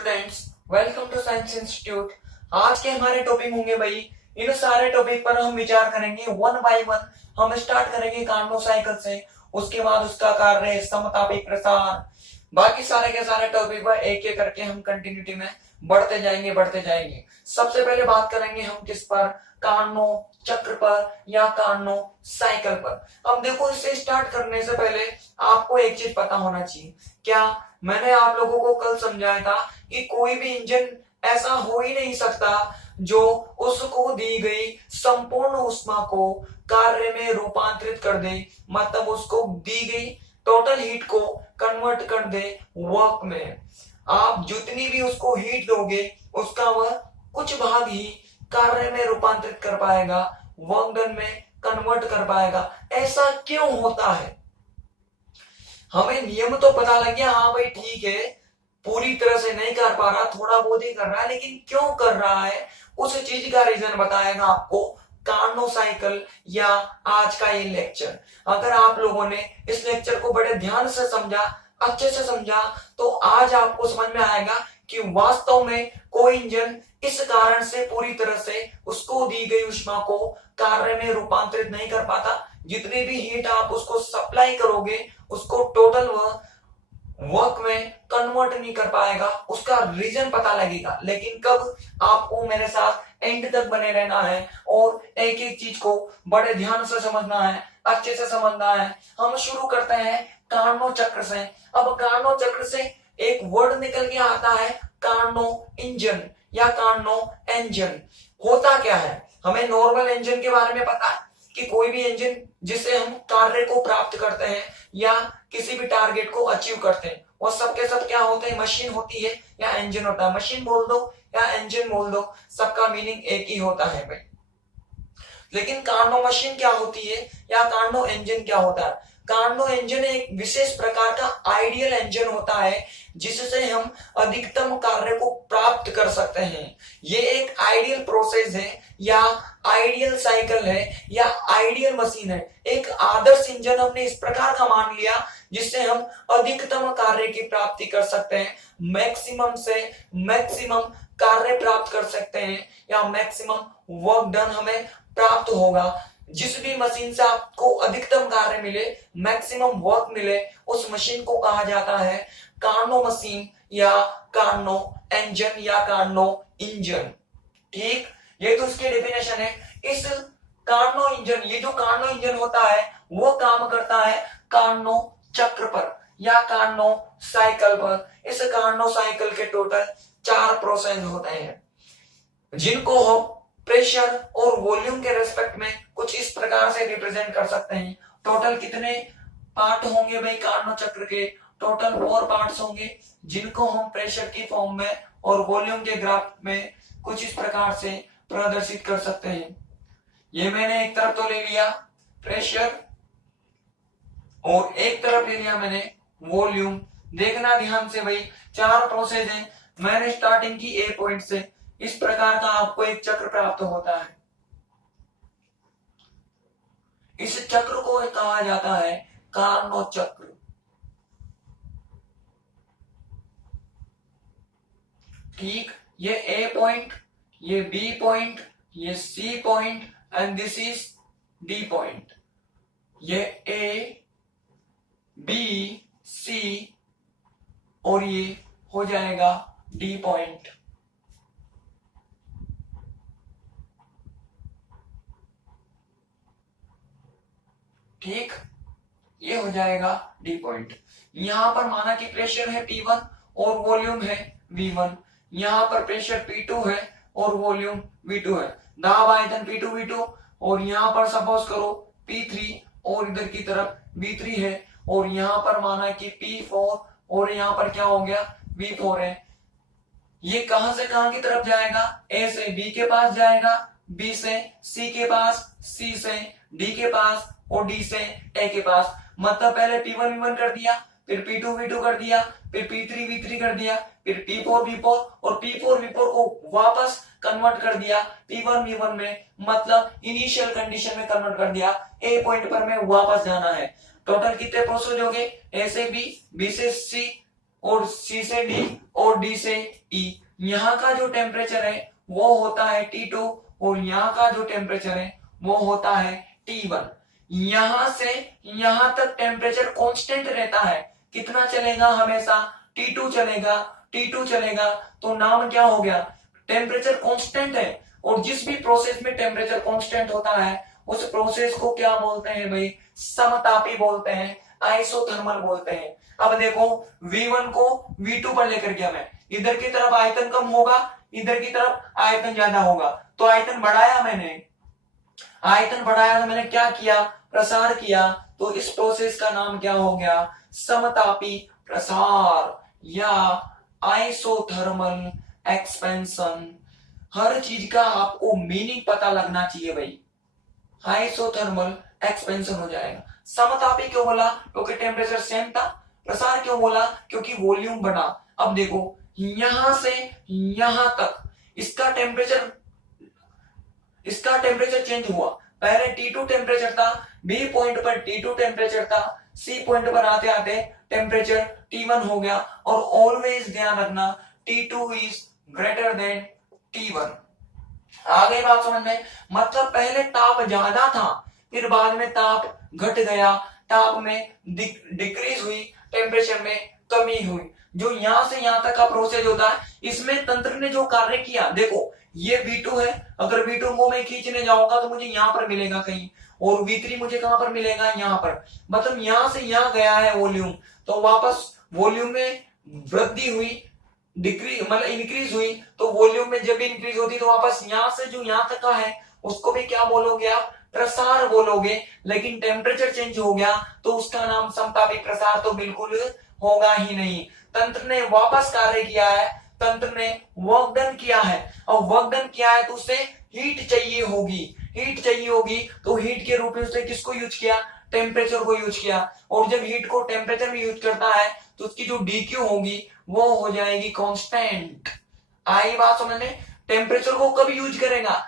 Students, welcome to science institute. आज के हमारे टॉपिक होंगे भाई, इन सारे टॉपिक पर हम विचार करेंगे वन बाय वन। हम स्टार्ट करेंगे कार्नो साइकिल से, उसके बाद उसका कार्य, समतापिक प्रसार, बाकी सारे के सारे टॉपिक पर एक एक करके हम कंटिन्यूटी में बढ़ते जाएंगे। सबसे पहले बात करेंगे हम किस पर, कार्नो चक्र पर या कार्नो साइकिल पर। अब देखो, इसे स्टार्ट करने से पहले आपको एक चीज पता होना चाहिए। क्या मैंने आप लोगों को कल समझाया था कि कोई भी इंजन ऐसा हो ही नहीं सकता जो उसको दी गई संपूर्ण ऊष्मा को कार्य में रूपांतरित कर दे, मतलब उसको दी गई टोटल हीट को कन्वर्ट कर दे वर्क में। आप जितनी भी उसको हीट दोगे उसका वह कुछ भाग ही कार्य में रूपांतरित कर पाएगा, वर्क डन में कन्वर्ट कर पाएगा। ऐसा क्यों होता है? हमें नियम तो पता लग गया, हाँ भाई ठीक है, पूरी तरह से नहीं कर पा रहा, थोड़ा बहुत ही कर रहा है, लेकिन क्यों कर रहा है उस चीज का रीजन बताएगा आपको कार्नो साइकिल या आज का ये लेक्चर। अगर आप लोगों ने इस लेक्चर को बड़े ध्यान से समझा, अच्छे से समझा, तो आज आपको समझ में आएगा कि वास्तव में कोई इंजन इस कारण से पूरी तरह से उसको दी गई ऊष्मा को कार्य में रूपांतरित नहीं कर पाता। जितनी भी हीट आप उसको सप्लाई करोगे उसको टोटल वर्क में कन्वर्ट नहीं कर पाएगा। उसका रीजन पता लगेगा, लेकिन कब? आपको मेरे साथ एंड तक बने रहना है और एक एक चीज को बड़े ध्यान से समझना है, अच्छे से समझना है। हम शुरू करते हैं कार्नो चक्र से। अब कार्नो चक्र से एक वर्ड निकल के आता है कार्नो इंजन या कार्नो इंजन। होता क्या है? हमें नॉर्मल इंजन के बारे में पता है कि कोई भी इंजन जिससे हम कार्य को प्राप्त करते हैं या किसी भी टारगेट को अचीव करते हैं, वो सब के सब क्या होते हैं? मशीन होती है या इंजन होता है। मशीन बोल दो या इंजन बोल दो, सबका मीनिंग एक ही होता है भाई। लेकिन कार्नो मशीन क्या होती है या कार्नो इंजन क्या होता है? कार्नो इंजन एक विशेष प्रकार का आइडियल इंजन होता है जिससे हम अधिकतम कार्य को प्राप्त कर सकते हैं। ये एक आइडियल प्रोसेस है या आइडियल साइकिल है या आइडियल मशीन है। एक आदर्श इंजन हमने इस प्रकार का मान लिया जिससे हम अधिकतम कार्य की प्राप्ति कर सकते हैं, मैक्सिमम से मैक्सिमम कार्य प्राप्त कर सकते हैं या मैक्सिमम वर्क डन हमें प्राप्त होगा। जिस भी मशीन से आपको अधिकतम कार्य मिले, मैक्सिमम वर्क मिले, उस मशीन को कहा जाता है कार्नो मशीन या कार्नो इंजन या कार्नो इंजन। ठीक, ये तो इसकी डेफिनेशन है। इस कार्नो इंजन, ये जो कार्नो इंजन होता है वो काम करता है कार्नो चक्र पर या कार्नो साइकिल पर। इस कार्नो साइकिल के टोटल 4 प्रोसेस होते हैं जिनको हम प्रेशर और वॉल्यूम के रेस्पेक्ट में कुछ इस प्रकार से रिप्रेजेंट कर सकते हैं। टोटल कितने पार्ट होंगे भाई कार्नो चक्र के? टोटल 4 पार्ट्स होंगे जिनको हम प्रेशर की फॉर्म में और वॉल्यूम के ग्राफ में कुछ इस प्रकार से प्रदर्शित कर सकते हैं। ये मैंने एक तरफ तो ले लिया प्रेशर और एक तरफ ले लिया मैंने वॉल्यूम। देखना ध्यान से भाई, 4 प्रोसेस हैं। मैंने स्टार्टिंग की ए पॉइंट से। इस प्रकार का आपको एक चक्र प्राप्त होता है। इस चक्र को कहा जाता है कार्नो चक्र। ठीक, ये ए पॉइंट, ये बी पॉइंट, ये C point and this is D point. ये ए बी सी और ये हो जाएगा डी पॉइंट। ठीक, ये हो जाएगा डी पॉइंट। यहां पर माना कि प्रेशर है P1 और वॉल्यूम है V1। यहां पर प्रेशर P2 है और वॉल्यूम V2 है। दाब आयतन P2 V2 और यहां पर सपोज करो P3 और इधर की तरफ V3 है और यहां पर माना कि P4 और यहां पर क्या हो गया? V4 है। ये कहां से कहां की तरफ जाएगा? A से B के पास जाएगा, B से C के पास, C से D के पास और D से A के पास। मतलब पहले P1 V1 कर दिया, फिर P2 V2 कर दिया, फिर P3 V3 कर दिया, फिर P4 V4 और P4 V4 को वापस कन्वर्ट कर दिया P1 V1 में, मतलब इनिशियल कंडीशन में कन्वर्ट कर दिया। A पॉइंट पर में वापस जाना है। टोटल कितने प्रोसेस हो गए? A से B, B से C, और सी से डी और डी से ई। यहाँ का जो टेम्परेचर है वो होता है T2 और यहाँ का जो टेम्परेचर है वो होता है T1। यहां से यहां तक टेम्परेचर कांस्टेंट रहता है, कितना चलेगा, हमेशा T2 चलेगा, T2 चलेगा। तो नाम क्या हो गया, टेम्परेचर कांस्टेंट है। और जिस भी प्रोसेस में टेम्परेचर कांस्टेंट होता है उस प्रोसेस को क्या बोलते हैं भाई, समतापी बोलते हैं, आइसोथर्मल बोलते हैं। अब देखो V1 को V2 पर लेकर गया मैं, इधर की तरफ आयतन कम होगा, इधर की तरफ आयतन ज्यादा होगा, तो आयतन बढ़ाया मैंने, आयतन बढ़ाया तो मैंने क्या किया, प्रसार किया। तो इस प्रोसेस का नाम क्या हो गया, समतापी प्रसार या आइसोथर्मल एक्सपेंशन। हर चीज का आपको मीनिंग पता लगना चाहिए भाई। आइसोथर्मल एक्सपेंशन हो जाएगा। समतापी क्यों बोला, क्योंकि टेम्परेचर सेम था। प्रसार क्यों बोला, क्योंकि वॉल्यूम बढ़ा। अब देखो यहां से यहां तक इसका टेम्परेचर चेंज हुआ। पहले T2 टेम्परेचर था, B पॉइंट पर T2 टेम्परेचर था, C पॉइंट पर आते आते टेम्परेचर T1 हो गया। और ऑलवेज ध्यान रखना T2 is greater than T1। आ गई बात समझ में, मतलब पहले ताप ज्यादा था, फिर बाद में ताप घट गया, ताप में डिक्रीज हुई, टेम्परेचर में कमी हुई। जो यहां से यहां तक का प्रोसेस होता है, इसमें तंत्र ने जो कार्य किया, देखो ये V2 है, अगर V2 को मैं खींचने जाऊंगा तो मुझे यहां पर मिलेगा कहीं, और V3 मुझे कहां पर मिलेगा, यहां पर। मतलब यहां से यहां गया है वॉल्यूम, तो वापस वॉल्यूम में वृद्धि हुई, डिक्रीज मतलब इंक्रीज हुई। तो वॉल्यूम में जब भी इंक्रीज होती तो वापस यहां से जो यहां तक का है उसको भी क्या बोलोगे आप, प्रसार बोलोगे। लेकिन टेम्परेचर चेंज हो गया तो उसका नाम समतापी प्रसार तो बिल्कुल होगा ही नहीं। तंत्र ने वापस कार्य किया है, तंत्र ने वर्क डन किया है, और वर्क डन किया है तो उसे हीट चाहिए होगी, हीट चाहिए होगी। तो हीट के रूप में उसने किसको यूज किया, टेम्परेचर को यूज किया। और जब हीट को टेम्परेचर में यूज करता है तो उसकी जो DQ होगी वो हो जाएगी कांस्टेंट। आई बात समझ में। टेम्परेचर को कब यूज करेगा,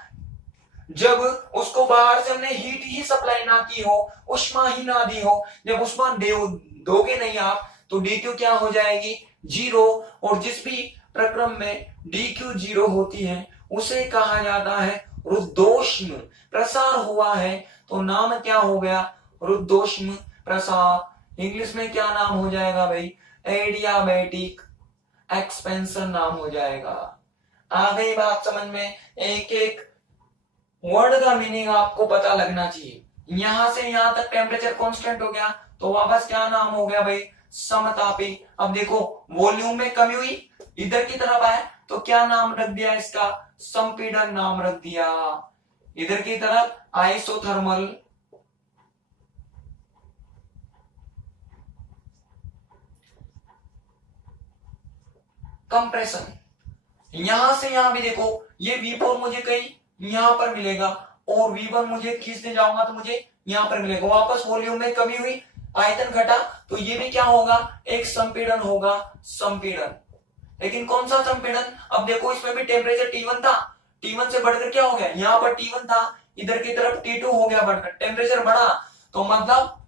जब उसको बाहर से हमने हीट ही सप्लाई ना की हो, उष्मा ही ना दी हो। जब उष्मा दोगे नहीं आप तो DQ क्या हो जाएगी, 0। और जिस भी प्रक्रम में DQ 0 होती है उसे कहा जाता है रुद्धोष्म प्रसार हुआ है। तो नाम क्या हो गया, रुद्धोष्म प्रसार। इंग्लिश में क्या नाम हो जाएगा भाई, एडियाबैटिक एक्सपेंशन नाम हो जाएगा। आ गई बात समझ में। एक एक वर्ड का मीनिंग आपको पता लगना चाहिए। यहां से यहां तक टेम्परेचर कांस्टेंट हो गया तो वापस क्या नाम हो गया भाई, समतापी। अब देखो वॉल्यूम में कमी हुई, इधर की तरफ आए तो क्या नाम रख दिया इसका, संपीड़न नाम रख दिया। इधर की तरफ आइसोथर्मल कंप्रेशन। यहां से यहां भी देखो ये V4 मुझे कहीं यहां पर मिलेगा, और V1 मुझे खींचने जाऊंगा तो मुझे यहां पर मिलेगा। वापस वॉल्यूम में कमी हुई, आयतन घटा, तो ये भी क्या होगा, एक संपीड़न होगा, संपीड़न। लेकिन कौन सा संपीड़न, अब देखो इसमें भी टेम्परेचर T1 था, T1 से बढ़कर क्या हो गया, यहाँ पर T1 था, इधर की तरफ T2 हो गया बढ़कर, टेम्परेचर बढ़ा। तो मतलब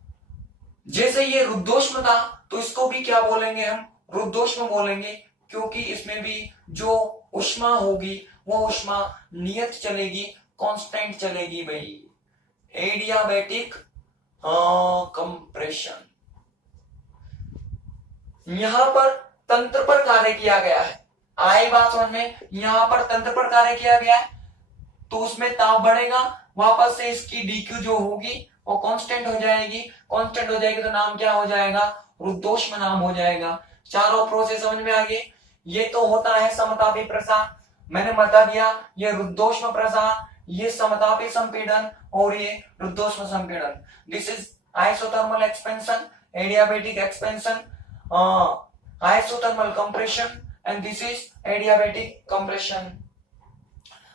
जैसे ये रुद्धोष्म था तो इसको भी क्या बोलेंगे हम, रुद्धोष्म बोलेंगे, क्योंकि इसमें भी जो उष्मा होगी वो उष्मा नियत चलेगी, कांस्टेंट चलेगी भाई। Adiabatic compression. यहां पर तंत्र पर कार्य किया गया है। आई बात समझ में, यहां पर तंत्र पर कार्य किया गया है तो उसमें ताप बढ़ेगा, वापस से इसकी DQ जो होगी वो कांस्टेंट हो जाएगी। कांस्टेंट हो जाएगी तो नाम क्या हो जाएगा, रुद्धोष्म नाम हो जाएगा। चारों प्रोसेस समझ में आ गए। ये तो होता है समतापी प्रसार, मैंने बता दिया। ये रुद्धोष्म प्रसार, ये समतापी संपीड़न और ये रुद्धोष्म संपीड़न। This is isothermal expansion, adiabatic expansion, isothermal compression and this is adiabatic compression.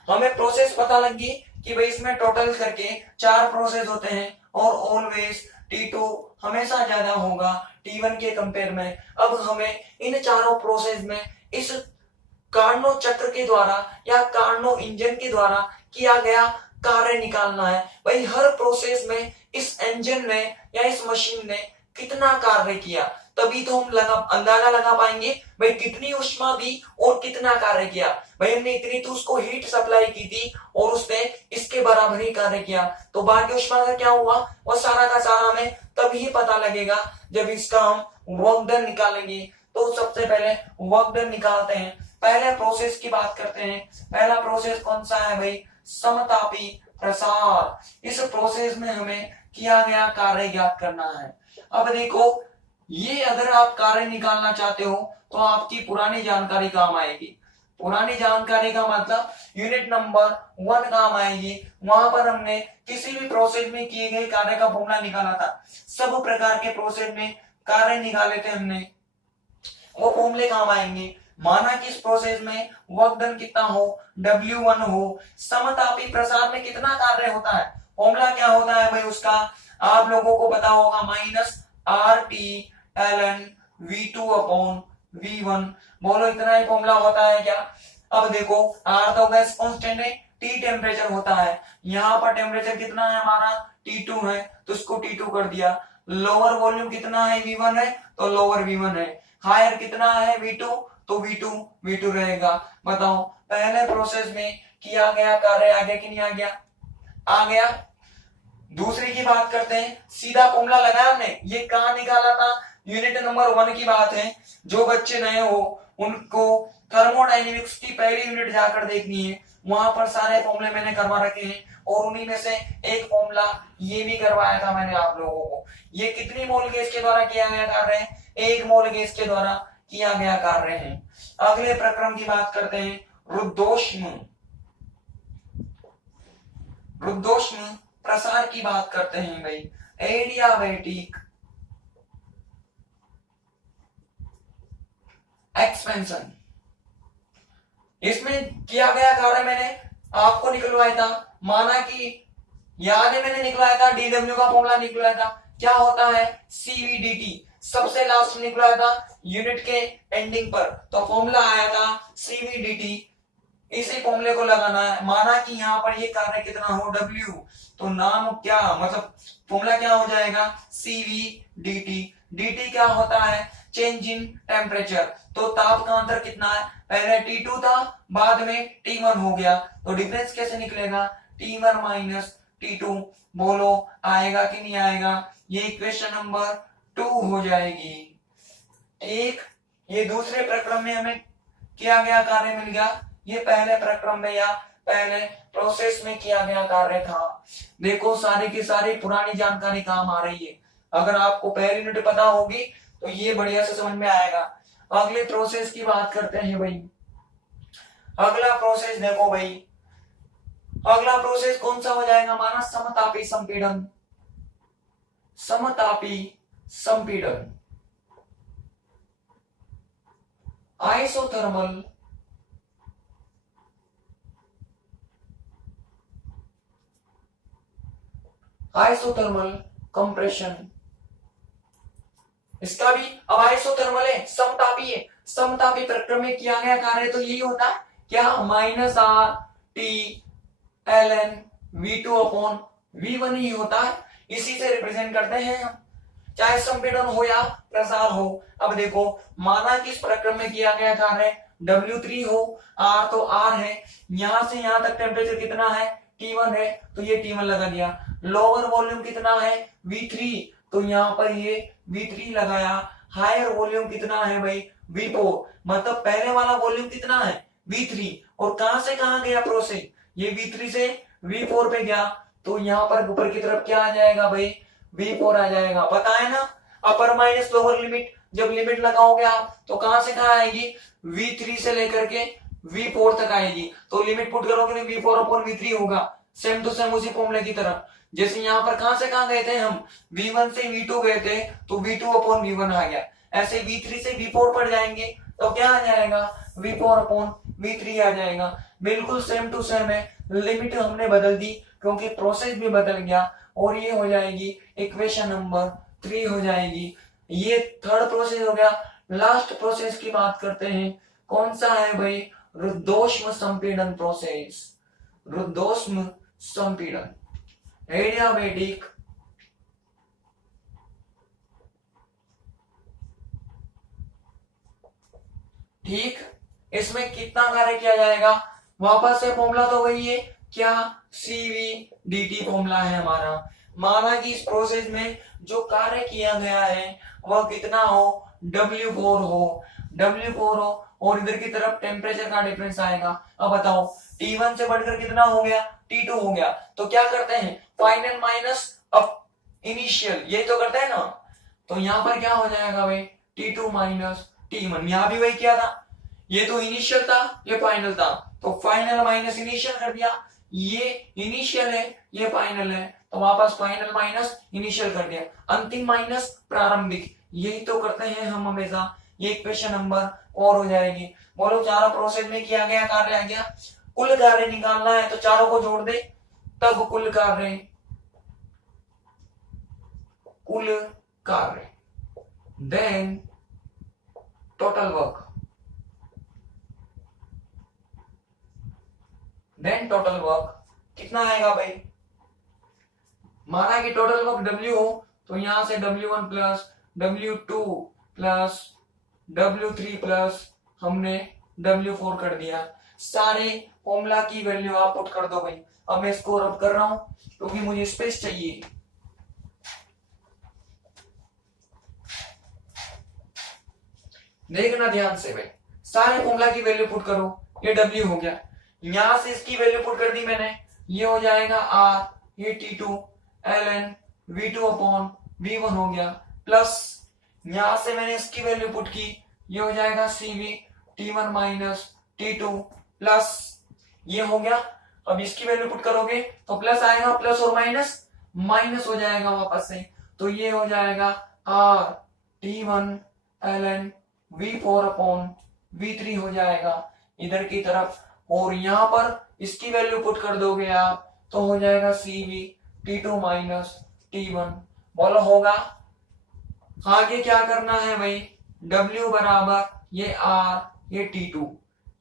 हमें प्रोसेस पता लगी कि भाई इसमें टोटल करके 4 प्रोसेस होते हैं और ऑलवेज T2 हमेशा ज्यादा होगा T1 के कंपेयर में। अब हमें इन चारों प्रोसेस में इस कार्नो चक्र के द्वारा या कार्नो इंजन के द्वारा किया गया कार्य निकालना है। भाई हर प्रोसेस में इस इंजन ने या इस मशीन ने कितना कार्य किया, तभी तो हम अंदाजा लगा पाएंगे भाई कितनी ऊष्मा दी और कितना कार्य किया। भाई हमने इतनी तो उसको हीट सप्लाई की थी और उसने इसके बराबर ही कार्य किया, तो बाकी ऊष्मा का क्या हुआ वो सारा का सारा हमें तभी पता लगेगा जब इसका हम वर्क डन निकालेंगे। तो सबसे पहले वर्क डन निकालते हैं। पहले प्रोसेस की बात करते हैं। पहला प्रोसेस कौन सा है भाई, समतापी प्रसार। इस प्रोसेस में हमें किया गया कार्य ज्ञात करना है। अब देखो ये अगर आप कार्य निकालना चाहते हो तो आपकी पुरानी जानकारी काम आएगी। पुरानी जानकारी का मतलब यूनिट नंबर 1 काम आएगी। वहां पर हमने किसी भी प्रोसेस में किए गए कार्य का फॉर्मूला निकाला था। सब प्रकार के प्रोसेस में कार्य निकाले थे हमने, वो फॉर्मूले काम आएंगे। माना कि इस प्रोसेस में वर्क डन कितना हो, W1 हो। समतापी प्रसार में कितना कार्य होता है, फॉर्मूला क्या होता है भाई उसका, आप लोगों को पता होगा, minus RT ln V2 upon V1। बोलो इतना ही फॉर्मूला होता है क्या। अब देखो R तो गैस कांस्टेंट है, T टेम्परेचर होता है। यहाँ पर टेम्परेचर कितना है हमारा, T2 है, तो इसको T2 कर दिया। लोअर वॉल्यूम कितना है, V1 है, तो लोअर V1 है। हायर कितना है, V2, तो V2 रहेगा। बताओ पहले प्रोसेस में किया गया कार्य आ गया कि नहीं आ गया, आ गया। दूसरी की बात करते हैं। सीधा फॉर्मूला लगाया हमने, ये कहां निकाला था, यूनिट नंबर 1 की बात है। जो बच्चे नए हो उनको थर्मोडायनेमिक्स की पहली यूनिट जाकर देखनी है, वहां पर सारे फॉर्मूले मैंने करवा रखे हैं और उन्हीं में से एक फॉर्मूला ये भी करवाया था मैंने आप लोगों को। ये कितनी मोल गैस के द्वारा किया गया कार्य है, 1 मोल गैस के द्वारा किया गया कार्य है। अगले प्रक्रम की बात करते हैं, रुद्धोष्म प्रसार की बात करते हैं भाई। एडियाबैटिक एक्सपेंशन, इसमें किया गया कार्य मैंने आपको निकलवाया था। माना कि याद है मैंने निकलाया था, DW का फॉर्मूला निकलाया था, क्या होता है, CVDT। सबसे लास्ट निकलाया था यूनिट के एंडिंग पर, तो फॉर्मूला आया था CVDT। इसी फॉर्मूले को लगाना है। माना कि यहाँ पर ये कार्य कितना हो, W, तो नाम क्या मतलब फॉर्मूला क्या हो जाएगा, CVDT। DT क्या होता है, चेंज इन टेम्परेचर। तो ताप का अंतर कितना है, पहले T2 था, बाद में T1 हो गया, तो डिफरेंस कैसे निकलेगा, T1 माइनस T2। बोलो आएगा कि नहीं आएगा, ये इक्वेशन नंबर 2 हो जाएगी। एक ये दूसरे प्रक्रम में हमें किया गया कार्य मिल गया, ये पहले प्रक्रम में या पहले प्रोसेस में किया गया कार्य था। देखो सारी की सारी पुरानी जानकारी काम आ रही है। अगर आपको पहली यूनिट पता होगी तो ये बढ़िया से समझ में आएगा। अगले प्रोसेस की बात करते हैं भाई। अगला प्रोसेस देखो भाई, अगला प्रोसेस कौन सा हो जाएगा हमारा, समतापी संपीड़न। समतापी संपीड़न, आइसोथर्मल कंप्रेशन। इसका भी अब आइसोथर्मल है, समतापी है। समतापी प्रक्रम में किया गया कार्य तो यही होता है क्या, minus RT ln V2 upon V1 ही होता है। इसी से रिप्रेजेंट करते हैं हम, चाहे संपीड़न हो या प्रसार हो। अब देखो माना कि इस प्रक्रम में किया गया कार्य W3 हो, R तो R है, यहां से यहां तक टेम्परेचर कितना है, T1 है, तो ये T1 लगा दिया। लोअर वॉल्यूम कितना है, V3, तो यहाँ पर ये V3 लगाया। हायर वॉल्यूम कितना है भाई, V4, मतलब पहले वाला वॉल्यूम कितना है, V3, और कहां से कहां गया प्रोसेस, ये V3 से V4 पे गया, तो यहाँ पर ऊपर की तरफ क्या आ जाएगा भाई, V4 आ जाएगा। पता है ना, अपर माइनस लोअर लिमिट, जब लिमिट लगाओगे आप तो कहां से कहां आएगी, V3 से लेकर के V4 तक आएगी। तो लिमिट पुट करोगे तो V4 अपॉन V3 होगा, सेम टू सेम उसी फॉर्मूले की तरह। जैसे यहाँ पर कहां से कहां गए थे हम, V1 से V2 गए थे, तो V2 अपॉन V1 आ गया। ऐसे V3 से V4 पर जाएंगे तो क्या आ जाएगा, V4 अपॉन V3 आ जाएगा। बिल्कुल सेम टू सेम है, लिमिट हमने बदल दी क्योंकि प्रोसेस भी बदल गया, और ये हो जाएगी इक्वेशन नंबर 3 हो जाएगी। ये थर्ड प्रोसेस हो गया। लास्ट प्रोसेस की बात करते हैं, कौन सा है भाई, रुद्धोष्म संपीड़न प्रोसेस। रुद्धोष्म संपीड़न, एडियाबैटिक ठीक, इसमें कितना कार्य किया जाएगा, वापस से फॉर्मूला तो वही है, क्या, सीवी dt फॉर्मूला है हमारा। माना कि इस प्रोसेस में जो कार्य किया गया है वह कितना हो, W4 हो, W4 हो, और इधर की तरफ टेम्परेचर का डिफरेंस आएगा। अब बताओ T1 से बढ़कर कितना हो गया, T2 हो गया। तो क्या करते हैं, फाइनल माइनस अब इनिशियल, यही तो करते हैं ना। तो यहां पर क्या हो जाएगा भाई, T2 माइनस T1, यहां भी वही किया था, ये तो इनिशियल था, ये फाइनल था, तो फाइनल माइनस इनिशियल कर दिया, ये इनिशियल है, ये फाइनल है, तो वापस फाइनल माइनस इनिशियल कर दिया, अंतिम माइनस प्रारंभिक, यही तो करते हैं हम हमेशा। ये क्वेश्चन नंबर और हो जाएगी। बोलो चारों प्रोसेस में किया गया कार्य आ गया, कुल कार्य निकालना है तो चारों को जोड़ दे, तब कुल कार्य, कुल कार्य, then total work, then total work कितना आएगा भाई, माना कि टोटल वर्क W हो, तो यहां से W1 plus W2 plus W3 plus हमने W4 कर दिया। सारे फॉर्मूला की वैल्यू आप पुट कर दो भाई। अब मैं इसको रब कर रहा हूं क्योंकि मुझे स्पेस चाहिए। देखना ध्यान से भाई, सारे फॉर्मूला की वैल्यू पुट करो। ये W हो गया, यहां से इसकी वैल्यू पुट कर दी मैंने, ये हो जाएगा R, ये T2 ln V2 upon V1 हो गया, प्लस यहां से मैंने इसकी वैल्यू पुट की, ये हो जाएगा CV T1 minus T2 plus ये हो गया। अब इसकी वैल्यू पुट करोगे तो प्लस आएगा, प्लस और माइनस माइनस हो जाएगा वापस से, तो ये हो जाएगा R T1 ln V4 upon V3 हो जाएगा इधर की तरफ, और यहां पर इसकी वैल्यू पुट कर दोगे आप तो हो जाएगा CV T2 माइनस T1। बोलो होगा। आगे क्या करना है भाई, W बराबर ये R, ये T2,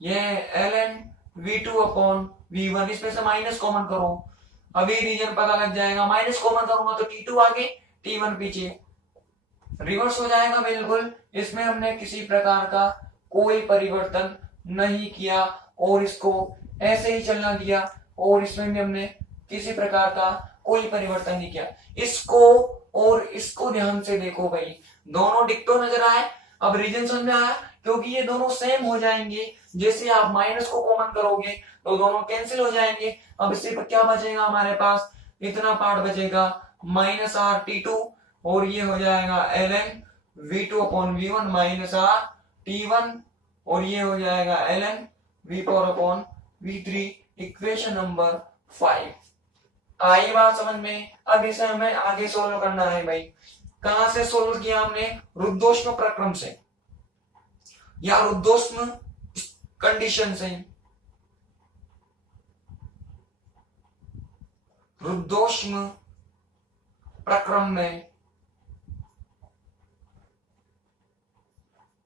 ये ln V2 अपॉन V1, इसमें से माइनस कॉमन करो, अभी रीजन पता लग जाएगा। माइनस कॉमन करूंगा तो T2 आगे T1 पीछे, रिवर्स हो जाएगा बिल्कुल। इसमें हमने किसी प्रकार का कोई परिवर्तन नहीं किया और इसको ऐसे ही चलना दिया, और इसमें भी हमने किसी प्रकार का कोई परिवर्तन नहीं किया। इसको और इसको ध्यान से देखो भाई, दोनों डिक्टो नजर आए। अब रीजन समझ में आया, क्योंकि ये दोनों सेम हो जाएंगे। जैसे आप माइनस को कॉमन करोगे तो दोनों कैंसिल हो जाएंगे। अब इससे क्या बचेगा हमारे पास, इतना पार्ट बचेगा माइनस R T2, और ये हो जाएगा ln V2 upon V1 minus R T1, और ये हो जाएगा ln V4 upon V3। Equation number 5 आई बात समझ में। अब इसे हमें आगे सोल्व करना है भाई। कहां से सोल्व किया हमने, रुद्धोष्म प्रक्रम से या रुद्धोष्म कंडीशन से। रुद्धोष्म प्रक्रम में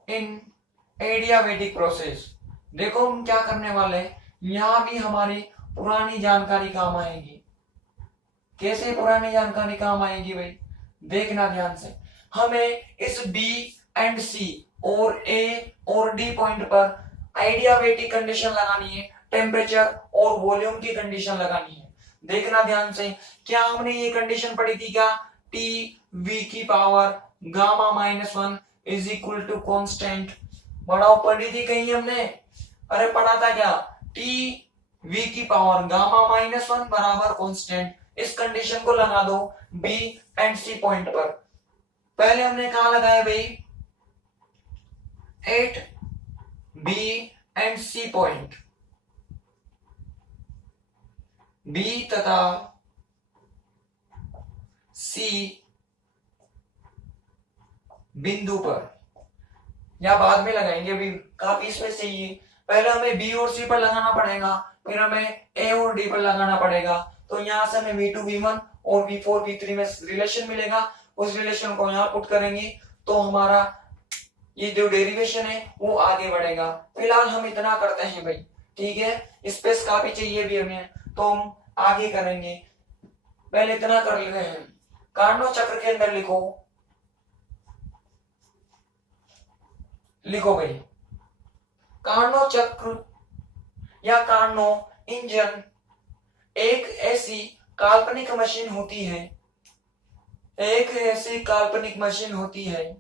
इन एडियाबेटिक प्रोसेस, देखो हम क्या करने वाले हैं, यहां भी हमारी पुरानी जानकारी काम आएगी। कैसे पुरानी जानकारी काम आएगी भाई, देखना ध्यान से। हमें इस B एंड C और A और D पॉइंट पर आइडियाबेटिक कंडीशन लगानी है, टेम्परेचर और वॉल्यूम की कंडीशन लगानी है। देखना ध्यान से, क्या हमने ये कंडीशन पढ़ी थी क्या, T V की power gamma minus 1 is equal to constant, बढ़ाओ पढ़ी थी कहीं हमने, अरे पढ़ा था क्या, T V की पावर गामा माइनस 1 बराबर कॉन्स्टेंट। इस कंडीशन को लगा दो B एंड C पॉइंट पर। पहले हमने कहा लगाया भाई, at B and C point, B तथा C बिंदु पर, या बाद में लगाएंगे, अभी काफी इसमें चाहिए। पहले हमें B और C पर लगाना पड़ेगा, फिर हमें A और D पर लगाना पड़ेगा। तो यहां से हमें V2 V1 और V4 V3 में रिलेशन मिलेगा, उस रिलेशन को यहां पुट करेंगे तो हमारा ये जो डेरिवेशन है वो आगे बढ़ेगा। फिलहाल हम इतना करते हैं भाई, ठीक है, स्पेस काफी चाहिए भी हमें, तो हम आगे करेंगे। पहले इतना कर लेते हैं, कार्नो चक्र के अंदर लिखो भाई, कार्नो चक्र या कार्नो इंजन एक ऐसी काल्पनिक मशीन होती है, एक ऐसी काल्पनिक मशीन होती है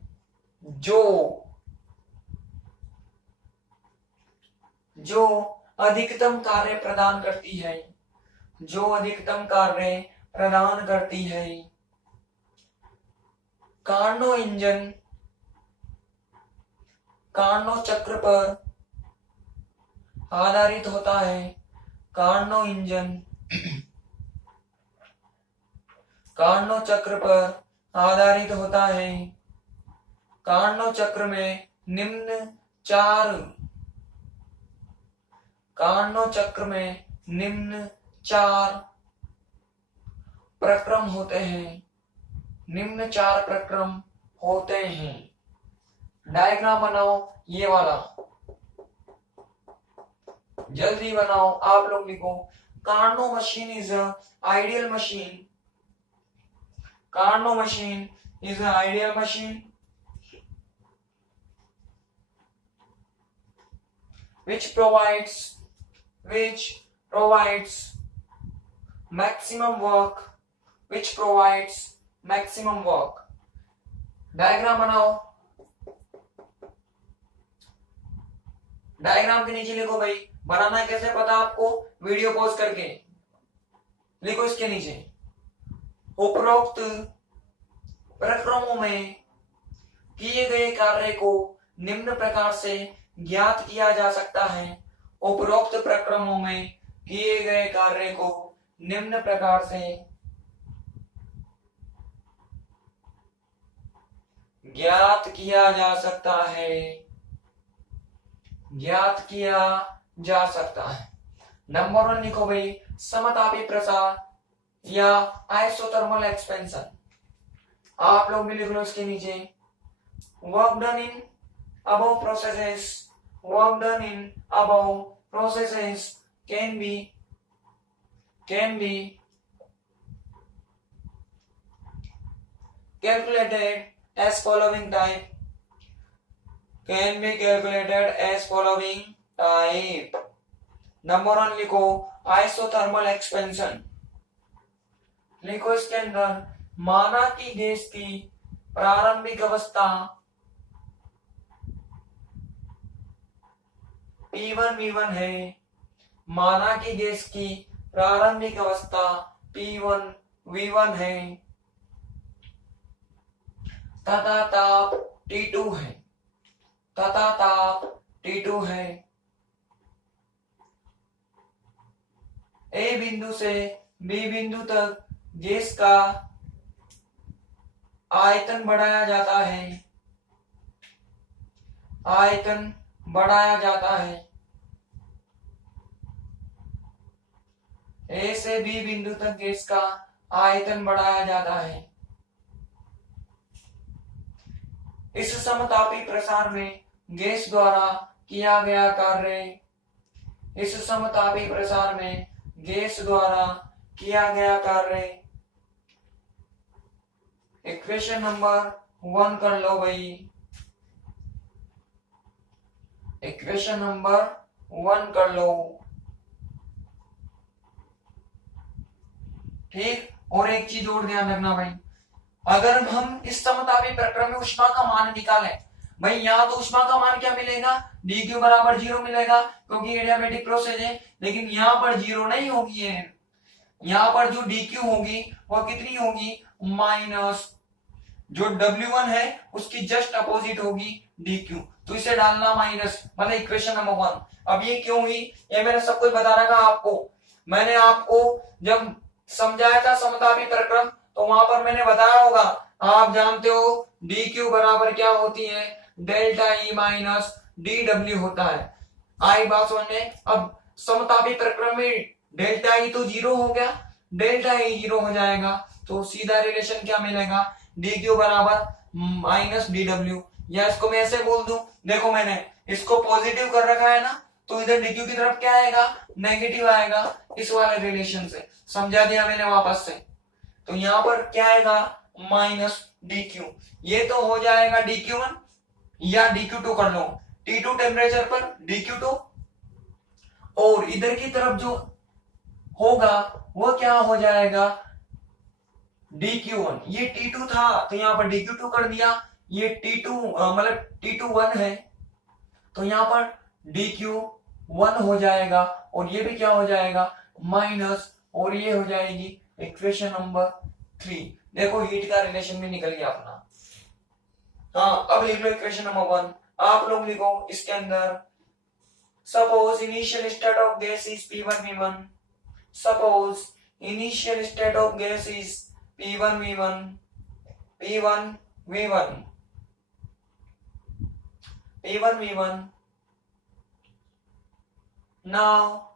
जो अधिकतम कार्य प्रदान करती है, जो अधिकतम कार्य प्रदान करती है। कार्नो इंजन कार्नो चक्र पर आधारित होता है। कार्नो इंजन कार्नो चक्र पर आधारित होता है। कार्नो चक्र में निम्न चार कार्नो चक्र में निम्न चार प्रक्रम होते हैं, निम्न चार प्रक्रम होते हैं। डायग्राम बनाओ ये वाला, जल्दी बनाओ, आप लोग लिखो। Carnot machine is a ideal machine. Carnot machine is an ideal machine which provides maximum work, diagram बनाओ। डायग्राम के नीचे लिखो भाई, बनाना है कैसे पता आपको, वीडियो पॉज करके लिखो इसके नीचे। उपरोक्त प्रक्रमों में किए गए कार्य को निम्न प्रकार से ज्ञात किया जा सकता है। उपरोक्त प्रक्रमों में किए गए कार्य को निम्न प्रकार से ज्ञात किया जा सकता है, ज्ञात किया जा सकता है। नंबर 1 लिखो भाई, समतापी प्रसार या आइसोथर्मल एक्सपेंशन। आप लोग भी लिख लो इसके नीचे। Work done in above processes can be calculated as following type, number 1 लिखो आइसोथर्मल एक्सपेंशन। लिखो इसके अंदर, माना कि गैस की प्रारंभिक अवस्था P1 V1 है, माना कि गैस की प्रारंभिक अवस्था P1 V1 है तथा ताप T2 है। ए बिंदु से बी बिंदु तक गैस का आयतन बढ़ाया जाता है, ए से बी बिंदु तक गैस का आयतन बढ़ाया जाता है। इस समतापी प्रसार में गैस द्वारा किया गया कार्य, इक्वेशन नंबर 1 कर लो भाई, इक्वेशन नंबर 1 कर लो। ठीक, और एक चीज और ध्यान रखना भाई, अगर हम इस समतापी प्रक्रम में उष्मा का मान निकालें भाई, यहाँ तो उष्मा का मान क्या मिलेगा, dq बराबर 0 मिलेगा क्योंकि एडियाबेटिक प्रोसेस है। लेकिन यहाँ पर 0 नहीं होगी है, यहाँ पर जो dq होगी वह कितनी होगी, माइनस जो W1 है उसकी जस्ट अपोजिट होगी dq, तो इसे डालना माइनस, मतलब इक्वेशन नंबर 1। अब ये क्यों हुई, ये मैंने सब कुछ बता रखा आपको। मैंने आपको जब समझाया था समतापी प्रक्रम तो वहां पर मैंने बताया होगा, आप जानते हो dq बराबर क्या होती है, डेल्टा E माइनस dW होता है। आई बात सुनने, अब समतापी प्रक्रम में डेल्टा E तो 0 हो गया, डेल्टा E 0 हो जाएगा तो सीधा रिलेशन क्या मिलेगा, dq बराबर माइनस dW। या इसको मैं ऐसे बोल दूं, देखो मैंने इसको पॉजिटिव कर रखा है ना, तो इधर dq की तरफ क्या आएगा, नेगेटिव आएगा, इस वाले रिलेशन से समझा दिया मैंने वापस से। तो यहाँ पर क्या आएगा, माइनस dq, ये तो हो जाएगा dq1 या dq2 कर लो, T2 टेम्परेचर पर dQ2, और इधर की तरफ जो होगा वो क्या हो जाएगा dQ1। ये T2 था तो यहाँ पर dQ2 कर दिया, ये T2 मतलब T2 1 है तो यहाँ पर dQ1 हो जाएगा, और ये भी क्या हो जाएगा माइनस, और ये हो जाएगी इक्वेशन नंबर 3। देखो हीट का रिलेशन भी निकल गया अपना। हाँ, अब लिख लो इक्वेशन नंबर 1। आप लोग लिखो इसके अंदर, suppose initial state of gas is P1V1। Suppose initial state of gas is P1V1, P1V1, P1V1। Now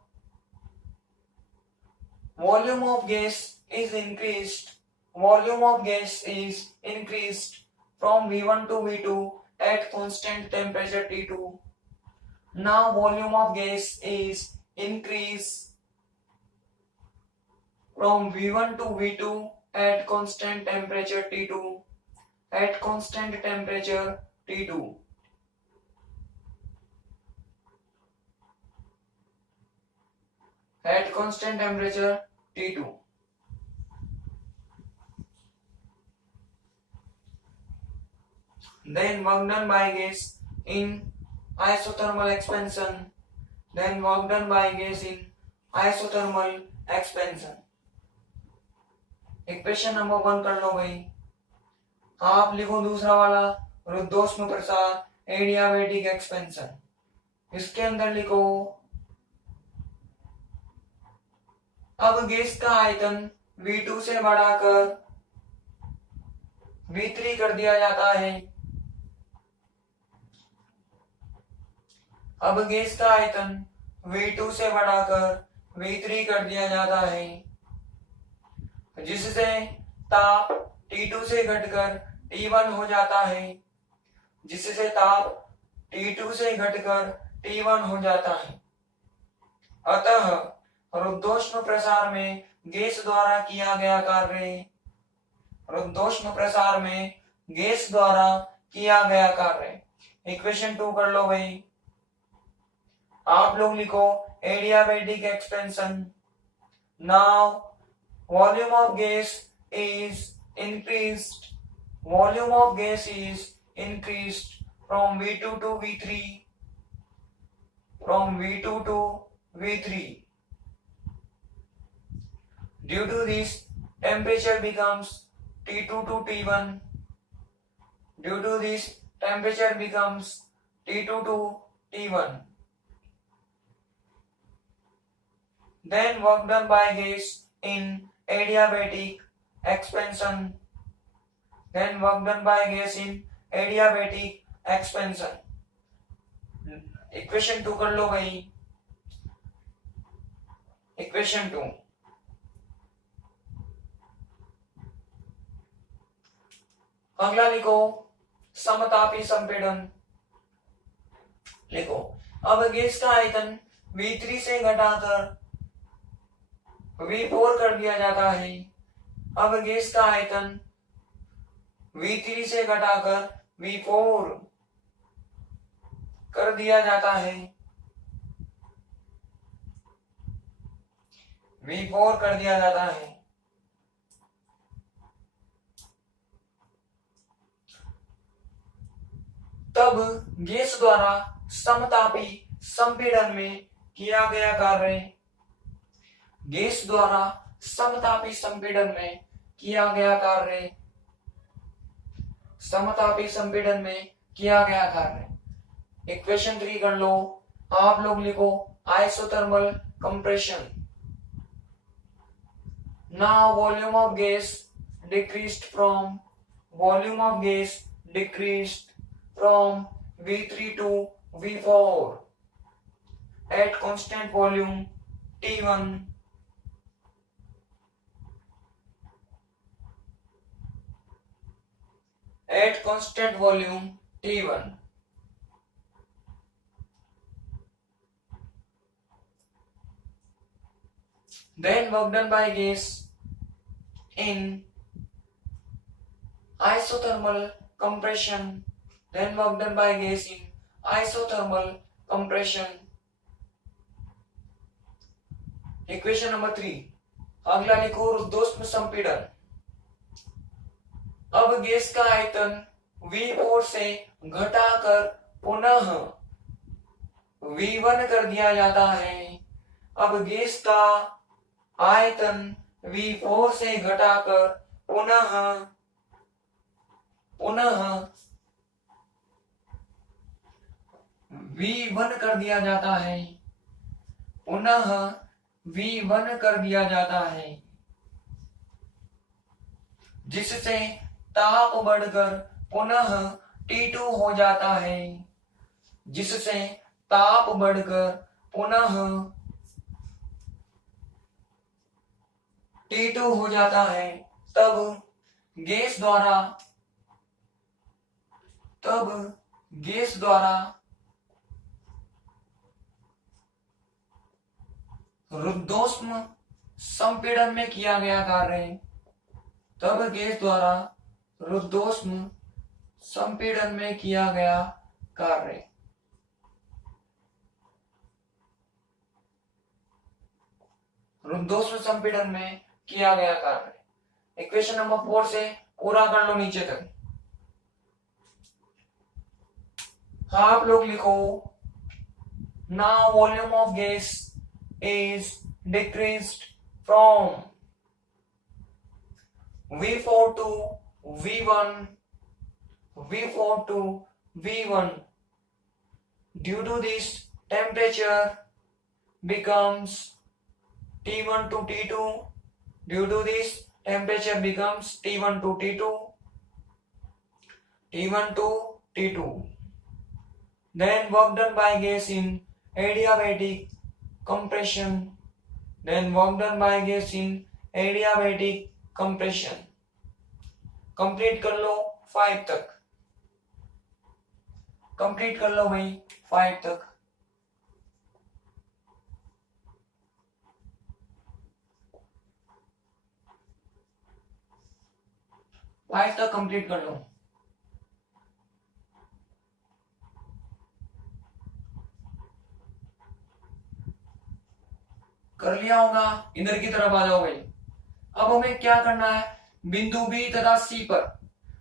volume of gas is increased. Volume of gas is increased from V1 to V2 at constant temperature T2. Now volume of gas is increased from V1 to V2 at constant temperature T2. At constant temperature T2. At constant temperature T2. Then work done by gas in isothermal expansion. Then work done by gas in isothermal expansion. Equation number 1 कर लो भाई। आप लिखो दूसरा वाला, रुद्धोष्म प्रसार adiabatic expansion. इसके अंदर लिखो, अब गैस का आयतन V2 से बढ़ाकर V3 कर दिया जाता है। अब गैस का आयतन V2 से बढ़ाकर V3 कर दिया जाता है, जिससे ताप T2 से घटकर T1 हो जाता है, जिससे ताप T2 से घटकर T1 हो जाता है। अतः रुद्धोष्म प्रसार में गैस द्वारा किया गया कार्य, रुद्धोष्म प्रसार में गैस द्वारा किया गया कार्य। इक्वेशन 2 कर लो भाई। आप लोग लिखो adiabatic expansion. Now volume of gas is increased, volume of gas is increased from V2 to V3, from V2 to V3. Due to this, temperature becomes T2 to T1. Due to this, temperature becomes T2 to T1. Then work done by gas in adiabatic expansion. Then work done by gas in adiabatic expansion. Equation 2 कर लो भाई। Equation 2, अगला लिखो समतापी संपीड़न। लिखो, अब gas का आयतन V3 से घटाकर V4 कर दिया जाता है। अब गैस का आयतन V3 से घटाकर V4 कर दिया जाता है, V4 कर दिया जाता है। तब गैस द्वारा समतापी संपीड़न में किया गया कार्य, गैस द्वारा समतापी संपीड़न में किया गया कार्य, समतापी संपीड़न में किया गया कार्य। इक्वेशन 3 कर लो। आप लोग लिखो isothermal compression. Now volume of gas decreased from, volume of gas decreased from V3 to V4 at constant volume T1. At constant volume T1. Then work done by gas in isothermal compression. Then work done by gas in isothermal compression. Equation number 3, अगला लिखो रुद्धोष्म संपीड़न। अब gas का आयतन V4 से घटाकर पुनः V1 कर दिया जाता है। अब गैस का आयतन V4 से घटाकर पुनः V1 कर दिया जाता है, पुनः V1 कर दिया जाता है, जिससे ताप बढ़कर पुनः T2 हो जाता है, जिससे ताप बढ़कर पुनः T2 हो जाता है। तब गैस द्वारा रुद्धोष्म संपीड़न में किया गया कार्य, तब गैस द्वारा रुद्धोष्म संपीड़न में किया गया कार्य। रुद्धोष्म संपीड़न में किया गया कार्य। इक्वेशन नंबर 4 से पूरा कर लो नीचे तक। हाँ आप लोग लिखो, now volume of gas is decreased from V4 to V1 due to this temperature becomes T1 to T2, due to this temperature becomes T1 to T2. Then work done by gas in adiabatic compression, complete कर लो 5 तक, complete कर लो भाई 5 तक। Complete कर लो। कर लिया होगा, इधर की तरफ आ जाओ भाई। अब हमें क्या करना है, बिंदु बी तथा सी पर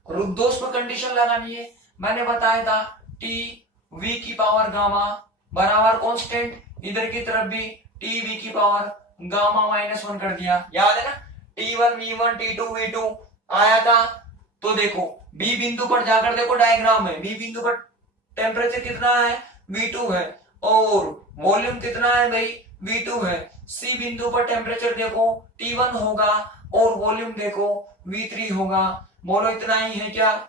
रुद्धोष्म कंडीशन लगानी है। मैंने बताया था टी वी की पावर गामा बराबर कांस्टेंट, इधर की तरफ भी टी वी की पावर गामा -1 कर दिया, याद है ना। T1 V1 T2 V2 आया था। तो देखो बी बिंदु पर जाकर देखो डायग्राम में, बी बिंदु पर टेम्परेचर कितना है, V2 है, और वॉल्यूम कितना है भाई, V2 है। सी बिंदु पर टेम्परेचर देखो T1 होगा और वॉल्यूम देखो V3 होगा। बोलो इतना ही है क्या,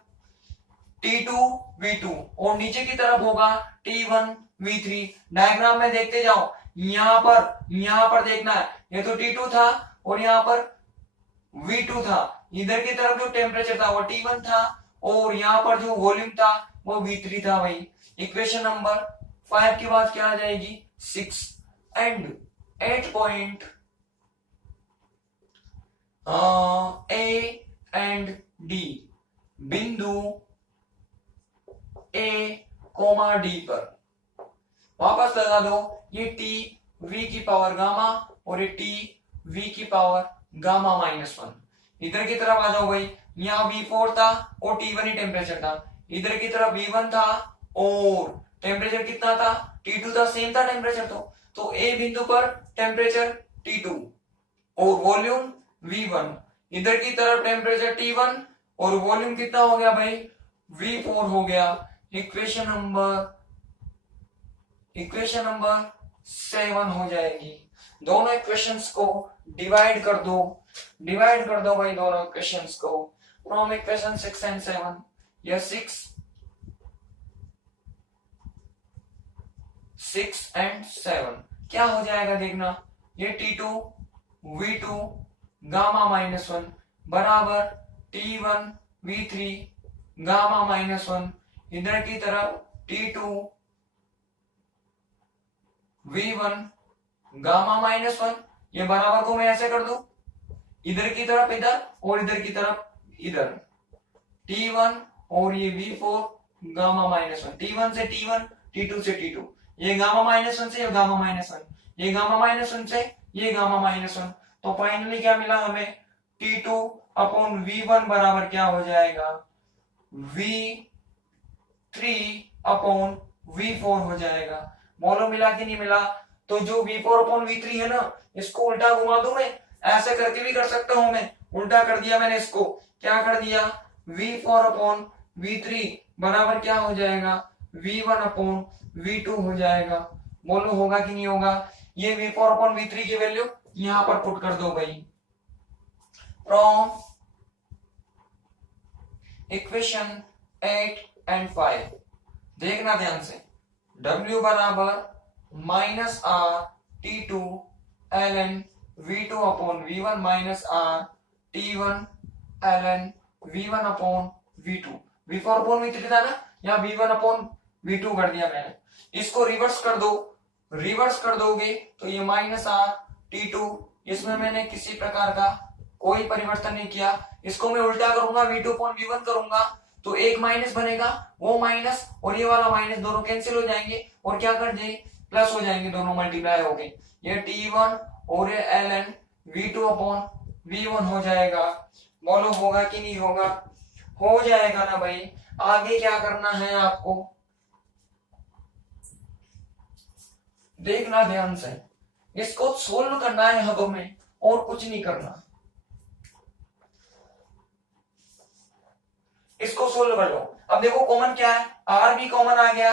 T2 V2, और नीचे की तरफ होगा T1 V3। डायग्राम में देखते जाओ, यहाँ पर देखना है, ये तो T2 था और यहाँ पर V2 था। इधर की तरफ जो टेम्परेचर था वो T1 था और यहाँ पर जो वॉल्यूम था वो V3 था भाई। इक्वेशन नंबर 5 के बाद क्या आ जाएगी, 6 and 8 point A and D, बिंदु A, D पर वापस लगा दो। ये T V की पावर गामा और ये T V की पावर गामा -1। इधर की तरफ आ जाओ भाई, यहाँ V4 था और T1 ही टेम्परेचर था, इधर की तरफ V1 था और टेम्परेचर कितना था, T2 था, सेम था टेम्परेचर। तो A बिंदु पर टेम्परेचर T2 और वॉल्यूम V1, इधर की तरफ टेम्परेचर T1 और वॉल्यूम कितना हो गया भाई, V4 हो गया। इक्वेशन नंबर 7 हो जाएगी। दोनों इक्वेशंस को डिवाइड कर दो भाई, दोनों इक्वेशंस को फ्रॉम इक्वेशन 6 एंड 7। या 6 एंड 7 क्या हो जाएगा देखना, ये T2 V2 गामा -1 बराबर T1 V3 गामा -1, इधर की तरफ T2 V1 गामा -1, ये बराबर को मैं ऐसे कर दूं, इधर की तरफ इधर और इधर की तरफ इधर, T1 और ये V4 गामा -1, T1 से T1 T2 से T2, ये गामा माइनस वन से ये गामा माइनस वन, ये गामा माइनस वन से ये गामा माइनस वन। तो फाइनली क्या मिला हमें, T2 अपॉन V1 बराबर क्या हो जाएगा, V3 अपॉन V4 हो जाएगा। बोलो मिला कि नहीं मिला। तो जो V4 अपॉन V3 है ना, इसको उल्टा घुमा दूं मैं, ऐसे करके भी कर सकता हूं मैं, उल्टा कर दिया मैंने इसको, क्या कर दिया, V4 अपॉन V3 बराबर क्या हो जाएगा, V1 अपॉन V2 हो जाएगा। बोलो होगा कि नहीं होगा। ये V4 अपॉन V3 की वैल्यू यहां पर पुट कर दो भाई। फ्रॉम इक्वेशन 8 एंड 5 देखना ध्यान से, W बराबर minus R T2 ln V2 upon V1 minus R T1 ln V1 upon V2, V4 upon V3 था ना, यहाँ V1 अपॉन V2 कर दिया मैंने। इसको रिवर्स कर दो, रिवर्स कर दोगे तो ये माइनस आर T2, इसमें मैंने किसी प्रकार का कोई परिवर्तन नहीं किया। इसको मैं उल्टा करूंगा, V2 अपॉन V1 करूंगा तो एक माइनस बनेगा, वो माइनस और ये वाला माइनस दोनों कैंसिल हो जाएंगे और क्या कर देंगे, प्लस हो जाएंगे, दोनों मल्टीप्लाई हो गए। ये T1 और ये ln V2 अपॉन V1 हो जाएगा। बोलो होगा कि नहीं होगा, हो जाएगा ना भाई। आगे क्या करना है आपको, देखना ध्यान से, इसको सोल्व करना है हद में और कुछ नहीं करना। इसको सोल्व कर लो। अब देखो कॉमन क्या है, आर भी कॉमन आ गया,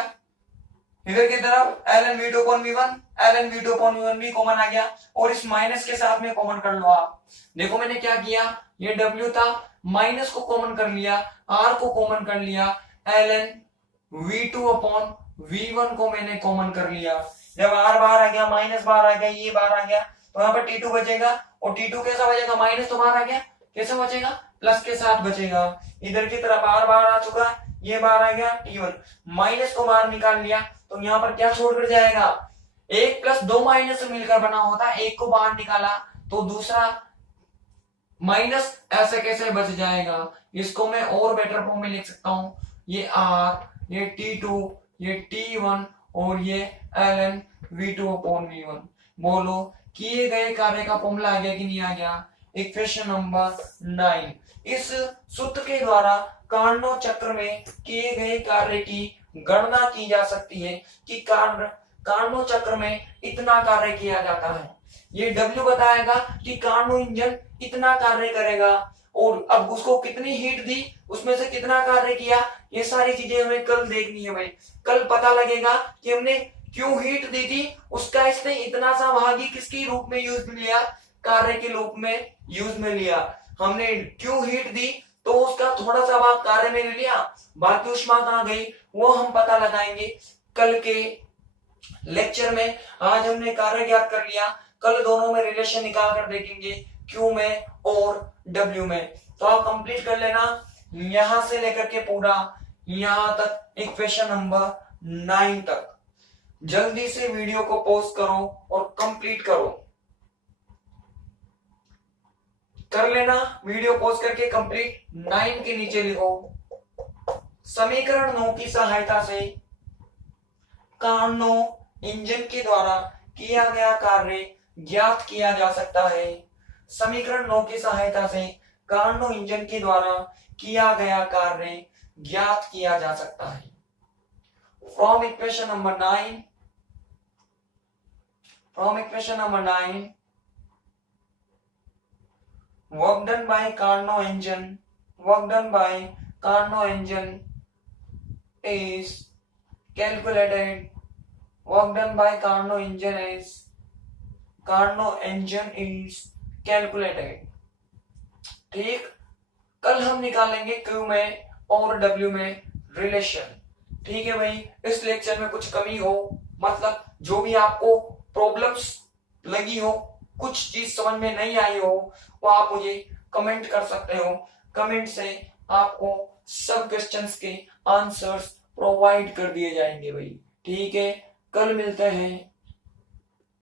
इधर की तरफ ln V2 upon V1 ln V2 upon V1 भी कॉमन आ गया, और इस माइनस के साथ में कॉमन कर लो आप। देखो मैंने क्या किया, ये W था, माइनस को कॉमन कर लिया, R को कॉमन कर लिया, ln V2 अपॉन V1 को मैंने कॉमन कर लिया। जब R बाहर आ गया, माइनस बाहर आ गया, ये बाहर आ गया, तो यहाँ पर T2 बचेगा, और T2 कैसा बचेगा, माइनस तो बाहर आ गया, कैसे बचेगा, प्लस के साथ बचेगा। इधर की तरफ R बाहर आ चुका, ये बाहर आ गया T1, माइनस को बाहर निकाल लिया, तो यहाँ पर क्या छोड़कर जाएगा, एक प्लस दो माइनस से मिलकर बना होता है, एक को बाहर निकाला तो दूसरा माइनस ऐसे कैसे बच जाएगा। इसको मैं और बेटर फॉर्म में लिख सकता हूं, ये R, ये T2, ये T1 और ये ln V2 अपॉन V1। बोलो किए गए कार्य का फॉर्मूला आ गया कि नहीं आ गया। इक्वेशन नंबर 9, इस सूत्र के द्वारा कार्नो चक्र में किए गए कार्य की गणना की जा सकती है कि कार्नो चक्र में इतना कार्य किया जाता है। ये W बताएगा कि कार्नो इंजन इतना कार्य करेगा, और अब उसको कितनी हीट दी, उसमें से कितना कार्य किया, ये सारी चीजें हमें कल देखनी है भाई। कल पता लगेगा कि हमने क्यों हीट दी थी, उसका इसने इतना सा भागी किसके रूप में यूज में लिया, कार्य के रूप में यूज में लिया। हमने क्यों हीट दी तो उसका थोड़ा सा भाग कार्य में ले लिया, बाकी ऊष्मा कहाँ गई वो हम पता लगाएंगे कल के लेक्चर में। आज हमने कार्य ज्ञात कर लिया, कल दोनों में रिलेशन निकाल कर देखेंगे, क्यू में और डब्ल्यू में। तो आप कंप्लीट कर लेना यहां से लेकर के पूरा यहां तक, इक्वेशन नंबर 9 तक। जल्दी से वीडियो को पॉज करो और कंप्लीट करो, कर लेना। वीडियो पॉज करके कंप्लीट 9 के नीचे लिखो, समीकरण 9 की सहायता से कार्नो इंजन के द्वारा किया गया कार्य ज्ञात किया जा सकता है। समीकरण 9 की सहायता से कार्नो इंजन के द्वारा किया गया कार्य ज्ञात किया जा सकता है। From equation number 9, work done by Carnot engine is calculated. Work done by Carnot engine is calculated. ठीक, कल हम निकालेंगे Q में और W में रिलेशन। ठीक है भाई, इस लेक्चर में कुछ कमी हो, मतलब जो भी आपको प्रॉब्लम्स लगी हो, कुछ चीज समझ में नहीं आई हो, वो आप मुझे कमेंट कर सकते हो। कमेंट से आपको सब क्वेश्चंस के आंसर्स प्रोवाइड कर दिए जाएंगे भाई। ठीक है, कल मिलते हैं।